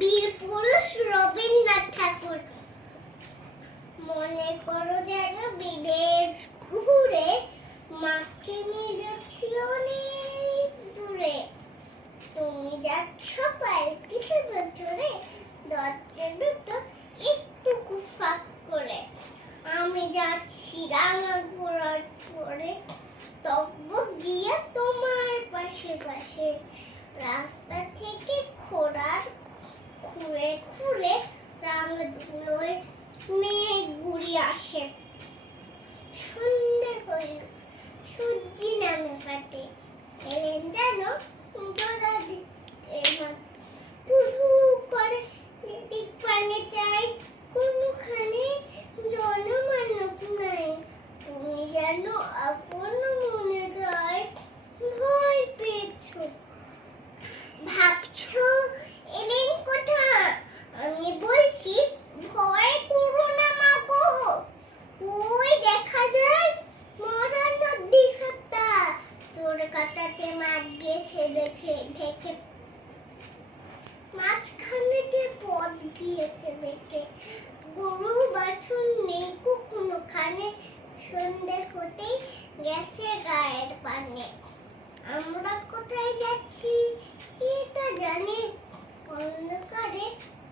বীর পুরুষ রবীন্দ্রনাথ ঠাকুর। মনে করো যেন বিদেশ ঘুরে মাকে নিয়ে যাচ্ছি অনেক দূরে। তুমি যাচ্ছ পালকিতে বছরে, দরজা দুটো একটু ফাঁক করে। আমি যাচ্ছি রাঙা ঘোড়ার পরে, তবু গিয়ে তোমার পাশে পাশে। রাস্তা থেকে ঘোড়ার খুঁড়ে খুঁড়ে রাঙা ধুলোয় মেঘ ঘুরিয়ে আসে। সন্ধে হইল, সূর্যি নামে পাটে, এলেন যেন জোড়া ধু করে দিক পানে চাই, কোনখানে জনমানব নাই। তুমি যেন আপন মনে গায়, ভয় পেয়েছো ভাবছো এলেন কোথা। আমি বলছি ভয় করো না মাগো, ওই দেখা যায় মরা নদী সত্তা। তোর কাটাতে মাঠ গেছে দেখে দেখে, মাঝখানেতে পথ গিয়েছে দেখে। গরু বাছুর নেই কোনোখানে, সন্ধে হতেই গেছে গায়ের পানে। আমরা কোথায় যাচ্ছি কে তা জানে, অন্ধকারে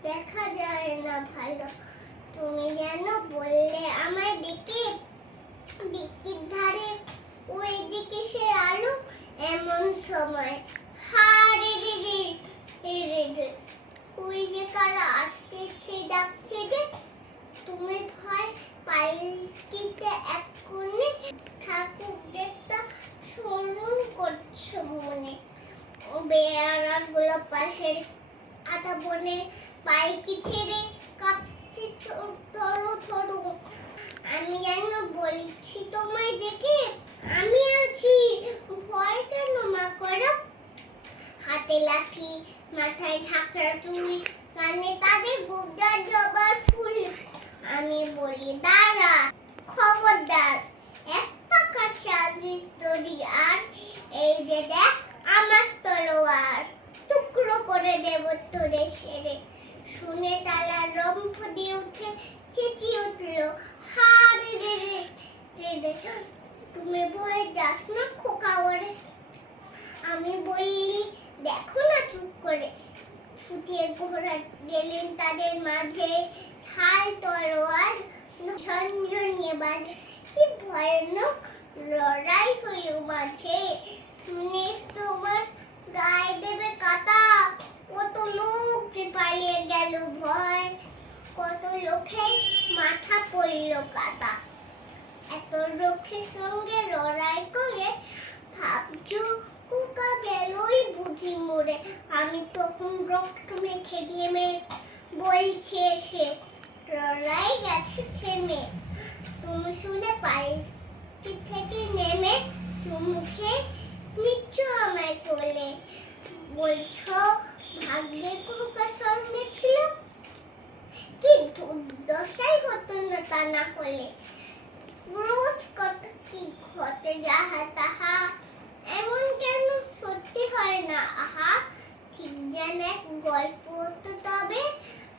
দেখা যায় না ভালো। তুমি যেন বললে আমায় ডেকে, দিকির ধারে ওই দিকে সে আলো। এমন সময় হারে রে রে রে রে রে, ওই যে কারা আসতেছে ডাকছে যে। তুমি ভয় পালকিতে এক কোণে ঠাকুর দেখতে স্মরণ করছো মনে। বেয়ারা গুলো পাশের আধা বনে, পালকি ছেড়ে কাঁপতে ধরো ধরো। আমি যেন বলছি তোমায় দেখে, আমি আছি, ভয় কেন মা করো। হাতে লাঠি, মাথায় ঝাঁকড়া চুল, কানে তাদের গোবদা জবার ফুল। আমি বলি দাঁড়া খবরদার, এক পা কাছে আসিস তোরি আর, এই যে দেখ আমার তলোয়ার, টুকরো করে দেব তোরে সেরে। শুনে তালা রম্ফ দিয়ে উঠে চেঁচিয়ে উঠলো, হারে রে রে রে রে, তুমি ভয়ে যাস না খোকা ওরে। আমি বললি দেখো না চুপ করে, ছুটিয়ে ঘোড়া গেলেন তাদের মাঝে। ঢাল তলোয়ার ঝনঝনিয়ে বাজে, কি ভয়ানক লড়াই হইল মাঝে। শুনে তোমার গায়ে দেবে কাটা, কত লোক যে পালিয়ে গেল ভয়, কত লোকের মাথা পড়ল কাটা। এত লোকের সঙ্গে লড়াই করে ভাবছো কোকা গেলই বুঝি মরে। আমি তখন রক্ত মেখে ঘেমে বলছি এসে, লড়াই গেছে থেমে। তুমি শুনে পালকি থেকে নেমে মুখে নিচ্ছ আমায় কোলে, বলছো ভাগ্যে খোকার সঙ্গে ছিল, কি দুর্দশাই হতো না তা না হলে। রোজ কত কি ঘটে যাহা তাহা, এমন কেন সত্যি হয় না আহা। ঠিক যেন এক গল্প হতো তবে,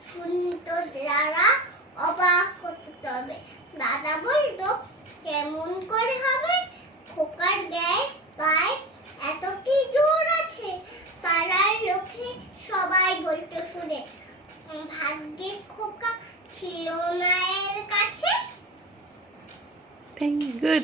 শুনতো যারা অবাক হতো তবে। দাদা বলতো কেমন করে হবে, খোকার গায়ে এত কি জোর আছে। পাড়ার লোকে সবাই বলতো শুনে, ভাগ্যে খোকা ছিল না এর কাছে। Good.